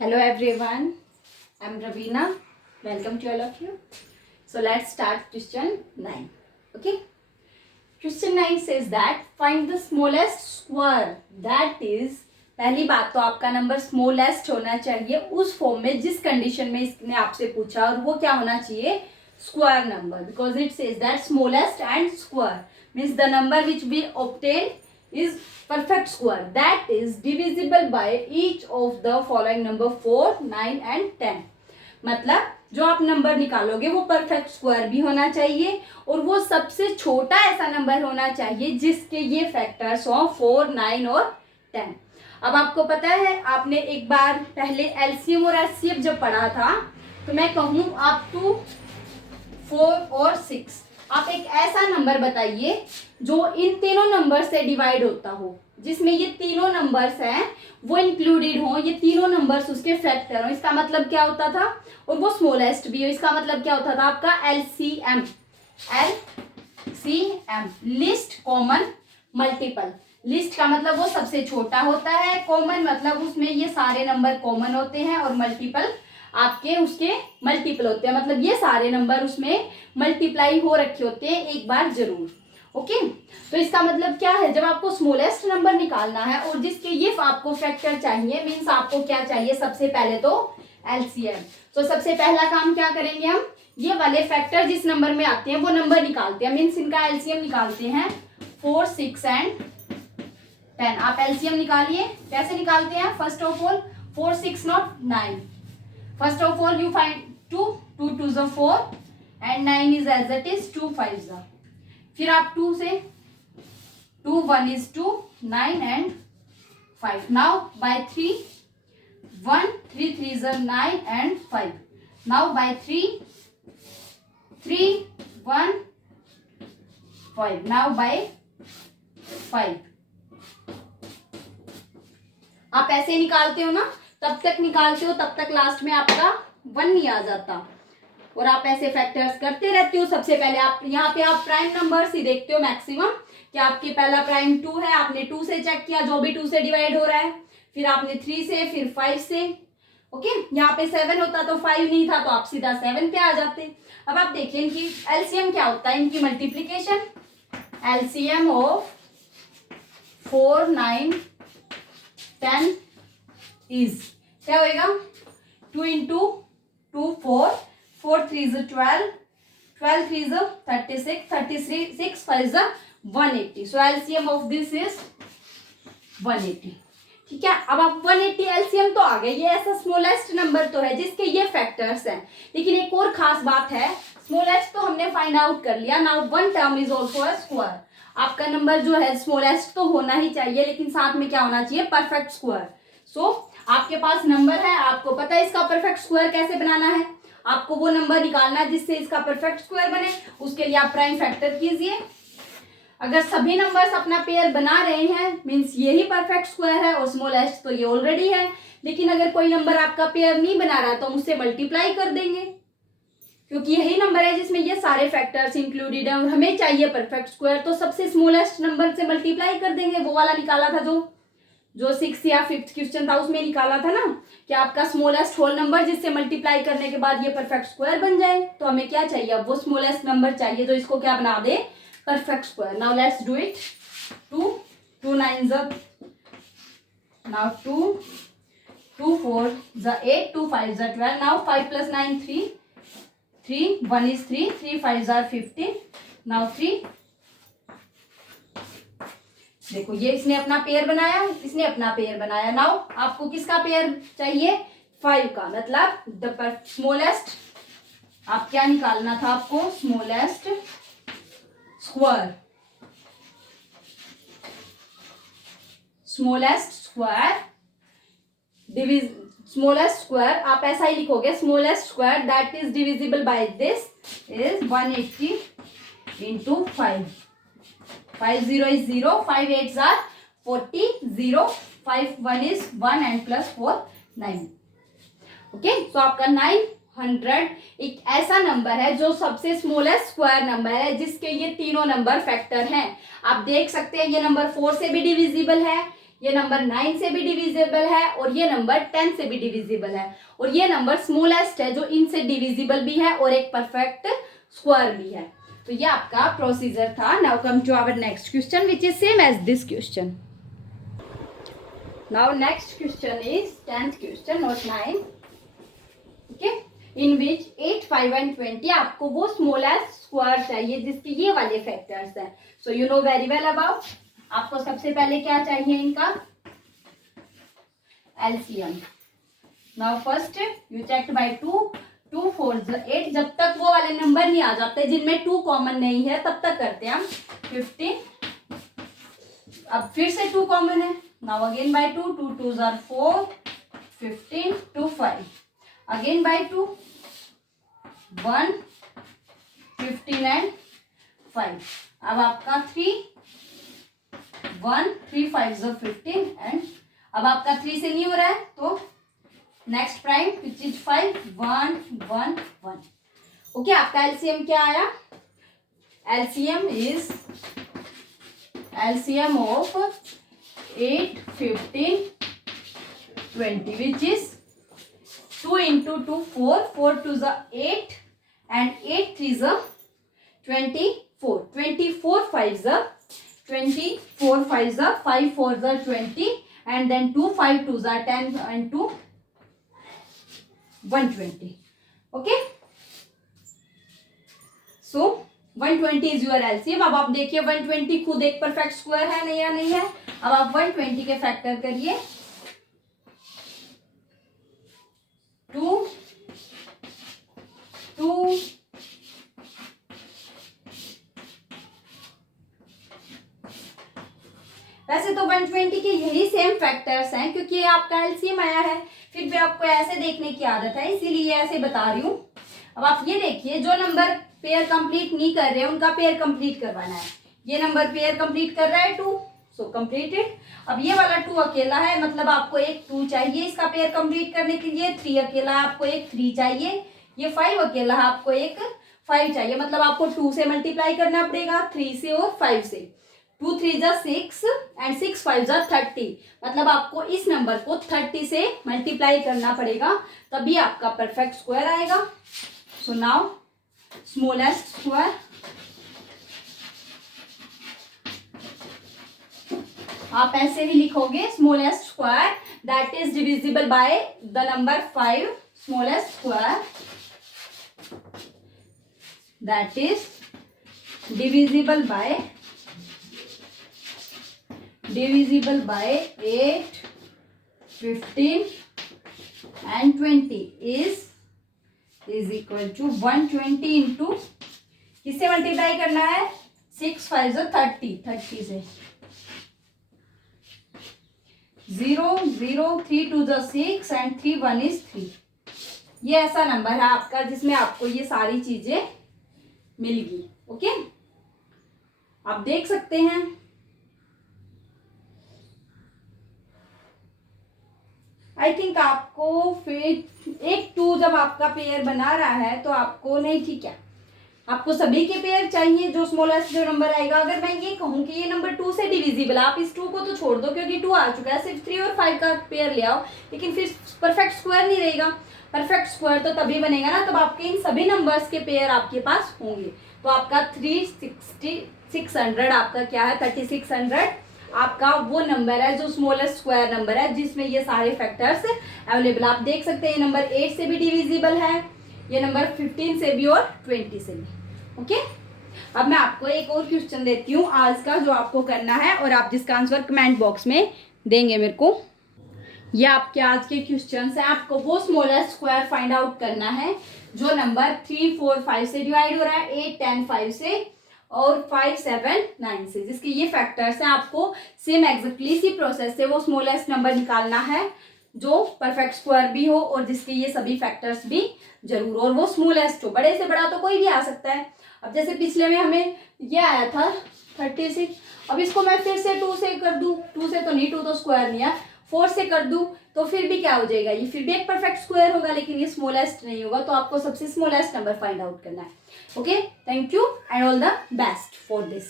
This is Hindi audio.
Hello everyone, I'm Ravina. Welcome to all of you. So let's start question 9. Okay. Question 9 says that find the smallest square that is पहली बात तो आपका नंबर स्मॉलेस्ट होना चाहिए उस फॉर्म में जिस कंडीशन में इसने आपसे पूछा और वो क्या होना चाहिए square number because it says that smallest and square means the number which we obtain is perfect square that is divisible by each of the following number 4, 9 and 10. मतलब जो आप नंबर निकालोगे वो परफेक्ट स्क्वायर भी होना चाहिए और वो सबसे छोटा ऐसा नंबर होना चाहिए जिसके ये फैक्टर्स हो 4, 9 और 10. अब आपको पता है आपने एक बार पहले एलसीएम और एचसीएफ जब पढ़ा था तो मैं कहूँ आप 2, 4 और 6 आप एक ऐसा नंबर बताइए जो इन तीनों नंबर से डिवाइड होता हो जिसमें ये तीनों नंबर्स हैं वो इंक्लूडेड हो ये तीनों नंबर्स उसके फैक्टर हो इसका मतलब क्या होता था और वो स्मॉलेस्ट भी हो इसका मतलब क्या होता था आपका LCM list common multiple list का मतलब वो सबसे छोटा होता है कॉमन मतलब उसमें ये सारे नंबर कॉमन होते हैं और मल्टीपल आपके उसके मल्टीपल होते हैं मतलब ये सारे नंबर उसमें मल्टीप्लाई हो रखे होते हैं एक बार जरूर ओके तो इसका मतलब क्या है जब आपको स्मॉलेस्ट नंबर निकालना है और जिसके ये आपको फैक्टर चाहिए मीन्स आपको क्या चाहिए सबसे पहले तो एलसीएम तो सबसे पहला काम क्या करेंगे हम ये वाले फैक्टर जिस नंबर में आते हैं वो नंबर निकालते हैं मीन्स इनका एलसीएम निकालते हैं 4, 6 एंड 10 आप एलसीएम निकालिए कैसे निकालते हैं first of all 4, 6 not 9 First of all, you find 2, 2 2s are 4 and 9 is as it is 2 5s are. फिर आप 2 से 2 1 is 2 9 and 5. Now by 3 1 3 3s are 9 and 5. Now by 3 3 1 5. Now by 5. आप ऐसे निकालते हो ना तब तक निकालते हो तब तक लास्ट में आपका 1 नहीं आ जाता और आप ऐसे फैक्टर्स करते रहते हो सबसे पहले आप यहाँ पे आप प्राइम नंबर्स ही देखते हो मैक्सिमम कि आपके पहला प्राइम 2 है आपने 2 से चेक किया जो भी 2 से डिवाइड हो रहा है फिर आपने 3 से फिर 5 से ओके यहाँ पे 7 होता तो 5 नहीं था तो आप सीधा 7 पे आ जाते अब आप देखिए इनकी एलसीएम क्या होता है इनकी मल्टीप्लीकेशन एलसीएम ऑफ 4, 9, 10 इज क्या होएगा 2 into 2 4 4 3 12 12 3 36 36 6 5 180 so LCM of this is 180 ठीक है अब आप 180 एलसीएम तो आ गए ये ऐसा स्मॉलेस्ट नंबर तो है जिसके ये फैक्टर्स हैं लेकिन एक और खास बात है स्मॉलेस्ट तो हमने फाइंड आउट कर लिया now one term is also a square आपका नंबर जो है स्मॉलेस्ट तो होना ही चाहिए लेकिन साथ में क्या होना चाहिए परफेक्ट स्क्वायर सो आपके पास नंबर है आपको पता है इसका परफेक्ट स्क्वायर कैसे बनाना है आपको वो नंबर निकालना है जिससे इसका परफेक्ट स्क्वायर बने उसके लिए आप प्राइम फैक्टर कीजिए अगर सभी नंबर्स अपना पेयर बना रहे हैं मींस यही परफेक्ट स्क्वायर है और स्मॉलेस्ट तो ये ऑलरेडी है लेकिन अगर कोई नंबर आपका पेयर नहीं बना रहा तो हम उससे मल्टीप्लाई कर देंगे क्योंकि यही नंबर है जिसमें ये सारे फैक्टर्स इंक्लूडेड हैं और हमें चाहिए परफेक्ट स्क्वायर तो सबसे स्मॉलेस्ट नंबर से मल्टीप्लाई कर देंगे वो वाला निकाला था जो 6 या 5th क्वेश्चन था उसमें निकाला था ना कि आपका स्मॉलेस्ट होल नंबर जिससे मल्टीप्लाई करने के बाद ये परफेक्ट स्क्वायर बन जाए तो हमें क्या चाहिए अब वो स्मॉलेस्ट नंबर चाहिए जो इसको क्या बना दे perfect square now let's do it 2 2 9 now 2 2 4 8 2 5 12 now 5 plus 9 3 3 1 is 3 3 5 15 now 3 देखो ये इसने अपना पेयर बनाया इसने अपना पेयर बनाया नाउ आपको किसका पेयर चाहिए 5 का मतलब द स्मॉलेस्ट आप क्या निकालना था आपको स्मॉलेस्ट स्क्वायर स्मॉलेस्ट स्क्वायर आप ऐसा ही लिखोगे smallest square that is divisible by this is 180 into 5 5 0 is 0 5 8s are 40 0 5 1 is 1 and plus 4 9 okay so आपका 900 एक ऐसा नंबर है जो सबसे स्मॉलेस्ट स्क्वायर नंबर है जिसके ये तीनों नंबर फैक्टर हैं आप देख सकते हैं ये नंबर 4 से भी डिविजिबल है ये नंबर 9 से भी डिविजिबल है और ये नंबर 10 से भी डिविजिबल है और ये नंबर स्मॉलेस्ट है जो इनसे डिविजिबल भी है और एक परफेक्ट स्क्वायर भी है। तो ये आपका प्रोसीजर था। Now come to our next question which is same as this question. Now next question is 10th question not 9, okay, in which 8, 5 and 20 आपको वो स्मॉलेस्ट स्क्वायर चाहिए जिसके ये वाले फैक्टर्स हैं। So you know very well about, आपको सबसे पहले क्या चाहिए इनका LCM. Now first you checked by 2, 2 4 8, जब तक वो वाले नंबर नहीं आ जाते जिनमें 2 कॉमन नहीं है तब तक करते हैं हम 15। अब फिर से 2 कॉमन है, now again by 2, 2 2s are 4, 15, 2 5, again by 2, 1, 15 and 5। अब आपका 3, 1, 3 5s are 15 एंड अब आपका 3 से नहीं हो रहा है तो next prime which is 5, 1 1 1। Okay, आपका एलसीएम क्या आया? LCM is LCM of 8, 15, 20 which is 2 into 2 4, 4 2s are 8 and 8 3s are 24, 24 5s are 24 5s are 5 4s are 20 and then 2 5 2s are 10 and 2 120. Okay, so 120 is your LCM. अब आप देखिए 120 खुद एक परफेक्ट स्क्वायर है नहीं या नहीं है। अब आप 120 के फैक्टर करिए 2 2 वैसे तो 120 के यही सेम फैक्टर्स हैं क्योंकि आपका एलसीएम आया है, फिर भी आपको ऐसे देखने की आदत है इसीलिए ऐसे बता रही हूँ। अब आप ये देखिए जो नंबर पेयर कंप्लीट नहीं कर रहे हैं उनका पेयर कंप्लीट करवाना है। ये नंबर पेयर कंप्लीट कर रहा है 2, सो कंप्लीटेड। अब ये वाला 2 अकेला है मतलब आपको एक 2 चाहिए इसका पेयर कंप्लीट करने के लिए। 3 अकेला है आपको एक 3 चाहिए। ये 5 अकेला है आपको एक 5 चाहिए मतलब आपको 2 से मल्टीप्लाई करना पड़ेगा, 3 से और 5 से। 2 3 जा 6 एंड 6 5 जा 30 मतलब आपको इस नंबर को 30 से मल्टीप्लाई करना पड़ेगा तभी आपका परफेक्ट स्क्वायर आएगा। सो नाउ स्मॉलेस्ट स्क्वायर, आप ऐसे ही लिखोगे smallest square that is divisible by the number 5, smallest square that is divisible by 8, 15 and 20 is equal to 120 into किससे मल्टीप्लाई करना है 6 5 30, 30 से 0 0 3 2 6 and 3 1 is 3। ये ऐसा नंबर है आपका जिसमें आपको ये सारी चीजें मिल गई। ओके, आप देख सकते हैं आई थिंक आपको फिर एक 2 जब आपका पेयर बना रहा है तो आपको नहीं, ठीक है, आपको सभी के पेयर चाहिए जो स्मॉलेस्ट जो नंबर आएगा। अगर मैं ये कहूँ कि ये नंबर 2 से डिविजिबल, आप इस 2 को तो छोड़ दो क्योंकि 2 आ चुका है, सिर्फ 3 और 5 का पेयर ले आओ, लेकिन फिर परफेक्ट स्क्वायर नहीं रहेगा। परफेक्ट स्क्वायर तो तभी बनेगा ना तब आपके इन सभी नंबर्स के पेयर आपके पास होंगे। तो आपका 600 आपका क्या है 3600 आपका वो नंबर है जो स्मॉलेस्ट स्क्वायर नंबर है जिसमें ये सारे फैक्टर्स अवेलेबल। आप देख सकते हैं ये नंबर 8 से भी डिविजिबल है, ये नंबर 15 से भी और 20 से भी। ओके, अब मैं आपको एक और क्वेश्चन देती हूँ आज का जो आपको करना है और आप जिसका आंसर कमेंट बॉक्स में देंगे मेरे को। ये आपके आज के क्वेश्चन है, आपको वो स्मॉलेस्ट स्क्वायर फाइंड आउट करना है जो नंबर 3 4 5 से डिवाइड हो रहा है, 8 10 5 से और 5 7 9 से, जिसके ये फैक्टर्स हैं। आपको सेम एग्जैक्टली इसी प्रोसेस से वो स्मॉलेस्ट नंबर निकालना है जो परफेक्ट स्क्वायर भी हो और जिसके ये सभी फैक्टर्स भी जरूर, और वो स्मॉलेस्ट हो। बड़े से बड़ा तो कोई भी आ सकता है। अब जैसे पिछले में हमें ये आया था 36, अब इसको मैं फिर से 2 से कर दूं, 2 से तो नहीं, 2 तो स्क्वायर नहीं है, 4 से कर दूं तो फिर भी क्या हो जाएगा, ये फिर भी एक परफेक्ट स्क्वायर होगा लेकिन ये स्मॉलेस्ट नहीं होगा। तो आपको सबसे स्मॉलेस्ट नंबर फाइंड आउट करना है। Okay, thank you and all the best for this.